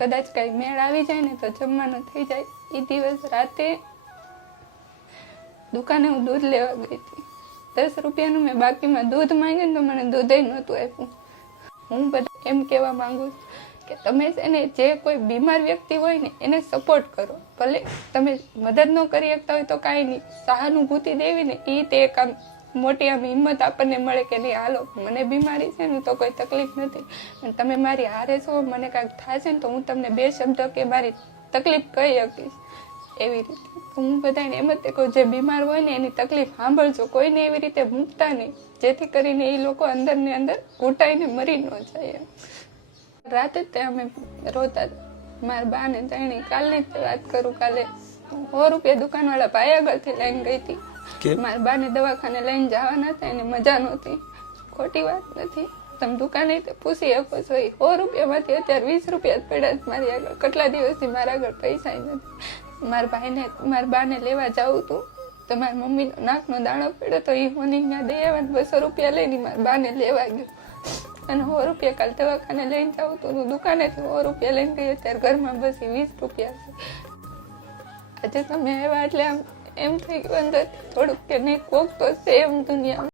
કદાચ કઈ મેળ આવી જાય ને તો જમવાનું થઈ જાય. એ દિવસ રાતે દુકાને હું દૂધ લેવા ગઈ હતી. 10 રૂપિયાનું મેં બાકીમાં દૂધ માંગ્યું તો મને દૂધ નહોતું આપ્યું. હું બધા એમ કહેવા માંગુ છું કે તમે એને જે કોઈ બીમાર વ્યક્તિ હોય ને એને સપોર્ટ કરો. ભલે તમે મદદ ન કરી શકતા હોય તો કાંઈ નહીં, સહાનુભૂતિ દેવી ને એ તે એક આમ મોટી આમ હિંમત આપણને મળે કે નહીં હાલો મને બીમારી છે ને તો કોઈ તકલીફ નથી, અને તમે મારી હારે છો, મને કાંઈક થશે ને તો હું તમને 2 શબ્દ કે મારી તકલીફ કહી શકીશ. એવી રીતે હું બધાને એમ જ કહું, જે બીમાર હોય ને એની તકલીફ સાંભળજો, કોઈને એવી રીતે મૂકતા નહીં જેથી કરીને એ લોકો અંદર ને અંદર ઘૂંટાઈને મરી ન જાય. રાતે જ અમે રોતા હતા. મારા બા ને તેણી કાલની જ વાત કરું, કાલે 100 રૂપિયા દુકાનવાળા ભાઈ આગળથી લઈને ગઈ હતી. મારા બા ને દવાખાને લઈને જવાના હતા, એને મજા નહોતી. ખોટી વાત નથી, તમે દુકાને પૂછી શકો છો. 100 રૂપિયામાંથી અત્યારે 20 રૂપિયા જ પડ્યા મારી આગળ. કેટલા દિવસથી મારા આગળ પૈસા નથી. મારા બાને લેવા જાઉં હતું તો મારી મમ્મીનો નાકનો દાણો પડ્યો તો એ મને ત્યાં દઈ આવ્યા. 200 રૂપિયા લઈને મારા બાને લેવા ગયો અને 100 રૂપિયા કાલ દવાખાને લઈને જાઉં તો દુકાનેથી 100 રૂપિયા લઈને ગઈ. અત્યારે ઘરમાં બસ 20 રૂપિયા છે. આજે તમે આવ્યા એટલે આમ એમ થઈ ગયું અંદર થોડુંક કે નહીં કોક તો છે એમ દુનિયા.